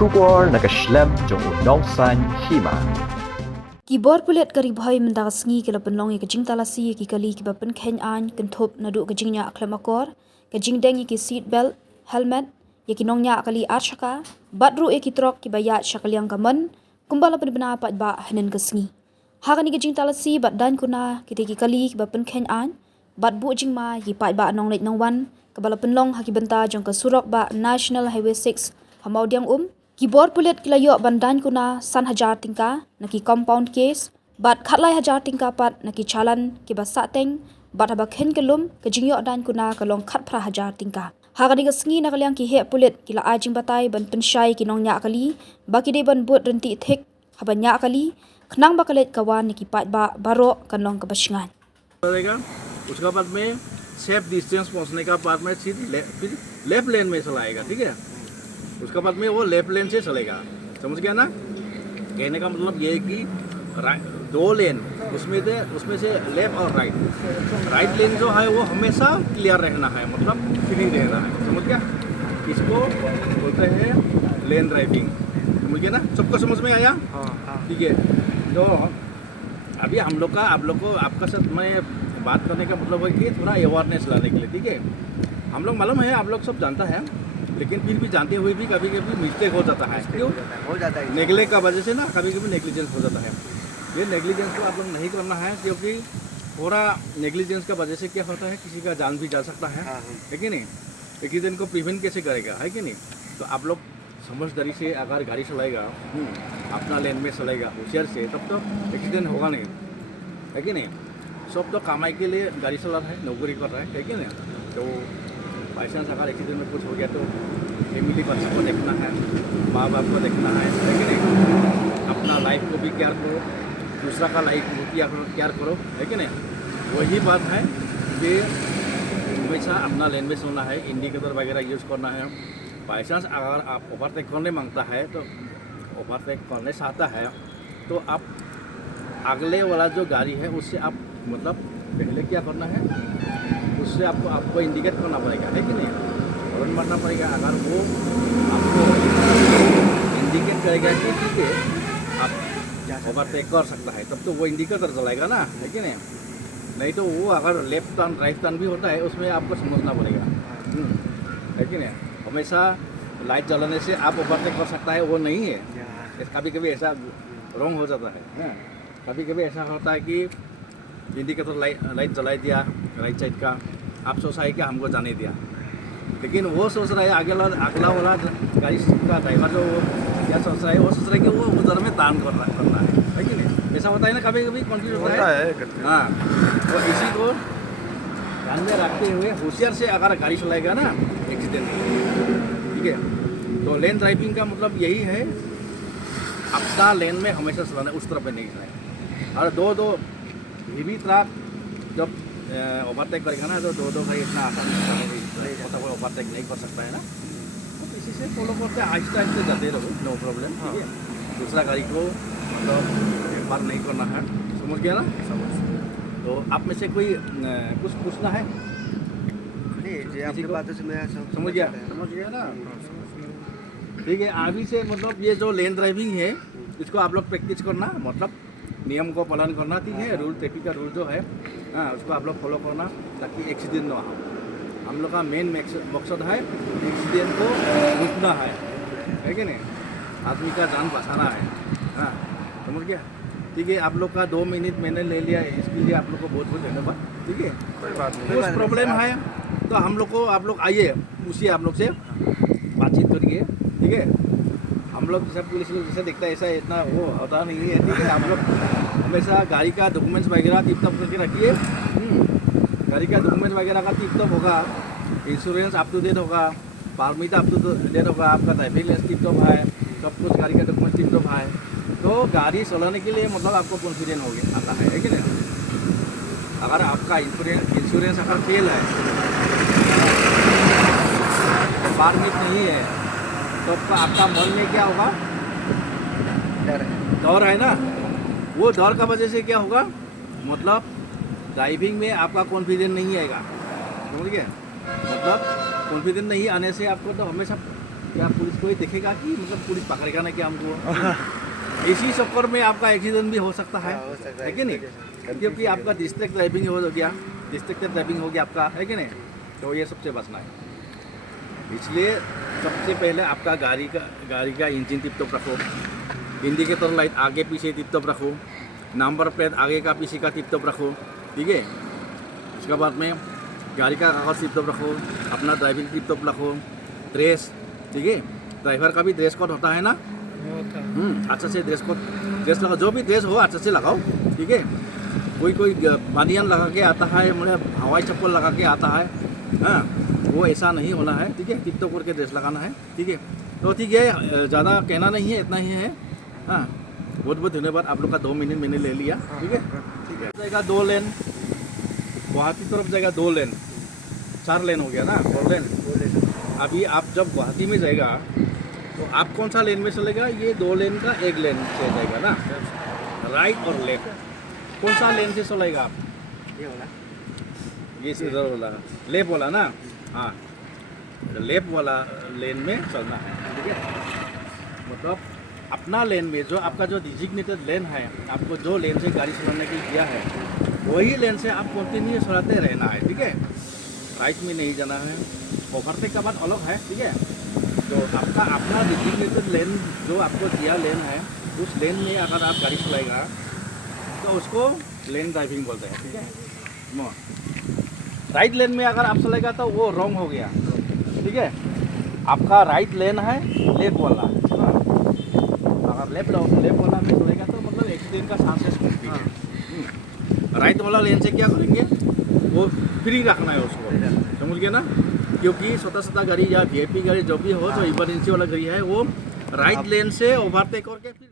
Shubor nakaslem jong unongsan hima. Keyboard pulet kari bhai mendas ngi ke lapen long ke jing talasi ki kali ki bapen khen an kenthop nadu ke jingnya aklamakor ke jing deng ki seat belt helmet ye ki nongnya kali arshaka badru e ki trok ki bayat shakaliang kaman kumbala pen bena pat ba hanen ke sngi hagani ke jing talasi bat dan kuna ki te ki kali ki bapen khen an bat bu jing ma yi pat ba nong lek nong wan kabala pen long haki benta jong ke surok ba National Highway 6 hamaudiang Keyboard pulet kilayo bandan kuna san hajar tingka naki compound case bat khatlai hajar tingka pat naki chalan ki basa teng bat haba khen kelum ke jingyo dan kuna kalong khat phra hajar tingka hagani ga sngi nakalyang ki he pulet kila ajing batai ban penshai ki nong nya kali baki de ban but renti thek haba nya kali khnang bakalet kawan niki pat ba baro kanong ka basngan चलेगा उसका बाद में safe distance पहुंचने का बाद में सीधे फिर लेफ्ट लेन में चलाएगा ठीक है उसके बाद में वो लेफ्ट लेन से चलेगा समझ गया ना कहने का मतलब ये है कि दो लेन उसमें से लेफ्ट और राइट लेन जो है वो हमेशा क्लियर रहना है मतलब फ्री रहना है समझ गया इसको बोलते हैं लेन ड्राइविंग समझ गया ना सबको समझ में आया ठीक है तो अभी हम लोग का आप लोग को आपका साथ मैं बात करने का मतलब है कि थोड़ा अवेयरनेस लाने के लिए ठीक है हम लोग मालूम है आप लोग सब जानता है लेकिन फिर भी जानते हुए भी कभी कभी मिस्टेक हो जाता है क्यों हो जाता है नेगलेक्ट का वजह से ना कभी कभी नेग्लिजेंस हो जाता है ये नेग्लिजेंस को आप लोग नहीं करना है क्योंकि थोड़ा नेग्लिजेंस का वजह से क्या होता है किसी का जान भी जा सकता है कि नहीं एक्सीडेंट को प्रिवेंट कैसे करेगा है कि नहीं तो आप लोग समझदारी से अगर गाड़ी चलाएगा अपना लेन में चलाएगा होशियार से तब तो एक्सीडेंट होगा नहीं है कि नहीं सब तो कमाई के लिए गाड़ी चला रहा है नौकरी कर रहा है कि नहीं तो बाई चांस अगर एक्सीडेंट में कुछ हो गया तो फैमिली बच्चों को देखना है माँ बाप को देखना है कि नहीं अपना लाइफ को भी केयर करो दूसरा का लाइफ को भी केयर करो है कि नहीं वही बात है कि हमेशा अपना लेन में चलना है इंडिकेटर वगैरह यूज़ करना है बाई चांस अगर आप ओवरटेक करने मांगता है तो ओवरटेक करने चाहता है तो आप अगले वाला जो गाड़ी है उससे आप मतलब पहले क्या करना है उससे आपको इंडिकेट करना पड़ेगा है कि नहीं हॉर्न मारना पड़ेगा अगर वो आपको इंडिकेट करेगा कि ठीक है आप ओवरटेक कर सकता है तब तो वो इंडिकेटर चलाएगा ना है कि नहीं तो वो अगर लेफ्ट टर्न राइट टर्न भी होता है उसमें आपको समझना पड़ेगा है कि नहीं हमेशा लाइट जलाने से आप ओवरटेक कर सकता है वो नहीं है कभी कभी ऐसा रॉन्ग हो जाता है कभी कभी ऐसा होता है कि इंडिकेटर लाइट जलाई दिया राइट साइड का आप सोचा है कि हमको जाने दिया लेकिन वो सोच रहा है अगला वाला गाड़ी का ड्राइवर जो क्या सोच रहा है वो सोच रहा है कि वो उधर में दान करना है कि नहीं ऐसा होता है ना कभी कभी कॉन्फ्यूज होता है हाँ तो इसी को ध्यान में रखते हुए होशियार से अगर गाड़ी चलाएगा ना एक्सीडेंट ठीक है तो लेन ड्राइविंग का मतलब यही है अपना लेन में हमेशा चलाना उस तरफ नहीं चलाएगा और दो हेवी ट्रक जब ओवरटेक करेगा ना तो दो भाई इतना आसानी से फटाफट ओवरटेक नहीं कर सकता है ना तो इसी से फॉलो करते आहिस्ते आहिस्ते जाते रहो नो प्रॉब्लम ठीक है दूसरा गाड़ी को मतलब व्यापार नहीं करना है समझ गया ना तो आप में से कोई कुछ पूछना है नहीं आपकी बातों से मैं समझ गया ना ठीक है अभी से मतलब ये जो लेन ड्राइविंग है इसको आप लोग प्रैक्टिस करना मतलब नियम को पालन करना ठीक है रूल ट्रैफिक का रूल जो है उसको आप लोग फॉलो करना ताकि एक्सीडेंट ना हो हम लोग का मेन मकसद है एक्सीडेंट को रोकना है कि नहीं आदमी का जान बचाना है समझ गया ठीक है आप लोग का 2 मिनट मैंने ले लिया इसके लिए आप लोग को बहुत बहुत धन्यवाद ठीक है कोई बात कुछ प्रॉब्लम है तो हम लोग को आप लोग आइए पूछिए आप लोग से बातचीत करिए ठीक है हम लोग जैसा पुलिस लोग जैसे देखता है ऐसा इतना वो होता नहीं है ठीक है आप लोग हमेशा गाड़ी का डॉक्यूमेंट्स वगैरह टिप टॉप करके रखिए गाड़ी का डॉक्यूमेंट्स वगैरह का टिप टॉप होगा इंश्योरेंस अप टू डेट होगा परमिट अप टू डेट होगा आपका ड्राइविंग लाइसेंस टिप टॉप है सब कुछ गाड़ी का डॉक्यूमेंट्स टिप टॉप है तो गाड़ी चलाने के लिए मतलब आपको कॉन्फिडेंस हो गया आता है कि नहीं अगर आपका इंश्योरेंस अगर फेल है परमिट नहीं है तो आपका मन में क्या होगा डर है ना वो डर का वजह से क्या होगा मतलब ड्राइविंग में आपका कॉन्फिडेंस नहीं आएगा समझ गए मतलब कॉन्फिडेंस नहीं आने से आपको तो हमेशा क्या पुलिस कोई देखेगा कि मतलब पुलिस पकड़ेगा ना क्या हमको? इसी चक्कर में आपका एक्सीडेंट भी हो सकता है, हाँ, हो सकता है कि नहीं? क्योंकि आपका डिस्ट्रिक्ट ड्राइविंग हो गया, डिस्ट्रिक्ट ड्राइविंग हो गया आपका, है कि नहीं? तो ये सबसे बचना है। इसलिए सबसे पहले आपका गाड़ी का इंजन टिप टॉप रखो, इंडिकेटर लाइट आगे पीछे टिप टॉप रखो, नंबर प्लेट आगे का पीछे का टिप टॉप रखो, ठीक है? उसके बाद में गाड़ी का कागज टिप टॉप रखो, अपना ड्राइविंग टिप टॉप रखो, ड्रेस, ठीक है? ड्राइवर का भी ड्रेस कोड होता है ना, अच्छा से ड्रेस लगाओ, जो भी ड्रेस हो अच्छा से लगाओ, ठीक है? कोई बनियान लगा के आता है, मतलब हवाई चप्पल लगा के आता है, हाँ, वो ऐसा नहीं होना है, ठीक है? टिप टॉप करके ड्रेस लगाना है, ठीक है? तो ठीक है, ज़्यादा कहना नहीं है, इतना ही है, हाँ। बहुत बहुत धन्यवाद, आप लोग का 2 मिनट मैंने ले लिया, ठीक है? ठीक है, जाएगा 2 लेन, गुवाहाटी तरफ जाएगा 2 लेन, 4 लेन हो गया ना, 4 लेन। अभी आप जब गुवाहाटी में जाएगा तो आप कौन सा लेन में चलेगा? ये 2 लेन का 1 लेन से जाएगा ना, राइट और लेफ्ट। कौन सा लेन से चलेगा आप? ये वाला, ये इधर वाला, लेफ्ट वाला ना, हाँ, लेफ्ट वाला लेन में चलना है, ठीक है? मतलब अपना लेन में जो आपका जो डिजिग्नेटेड लेन है, आपको जो लेन से गाड़ी चलाने के लिए दिया है, वही लेन से आप कंटिन्यू चलाते रहना है, ठीक है? राइट में नहीं जाना है, ओवरटेक का बात अलग है, ठीक है? तो आपका अपना डिजिग्नेटेड लेन जो आपको दिया लेन है, उस लेन में अगर आप गाड़ी चलाएगा तो उसको लेन ड्राइविंग बोलते हैं, ठीक है? राइट लेन में अगर आप चलेगा तो वो रॉन्ग हो गया, ठीक है? आपका राइट लेन है लेफ्ट वाला, अगर लेफ्ट वाला में चलेगा तो मतलब एक्सीडेंट का चांसेस होती है। राइट वाला लेन से क्या करेंगे? वो फ्री रखना है उसको, समझ गए ना? क्योंकि छोटा गाड़ी या VIP गाड़ी जो भी हो, जो इमरजेंसी वाला गाड़ी है, वो राइट लेन से ओवरटेक करके फिर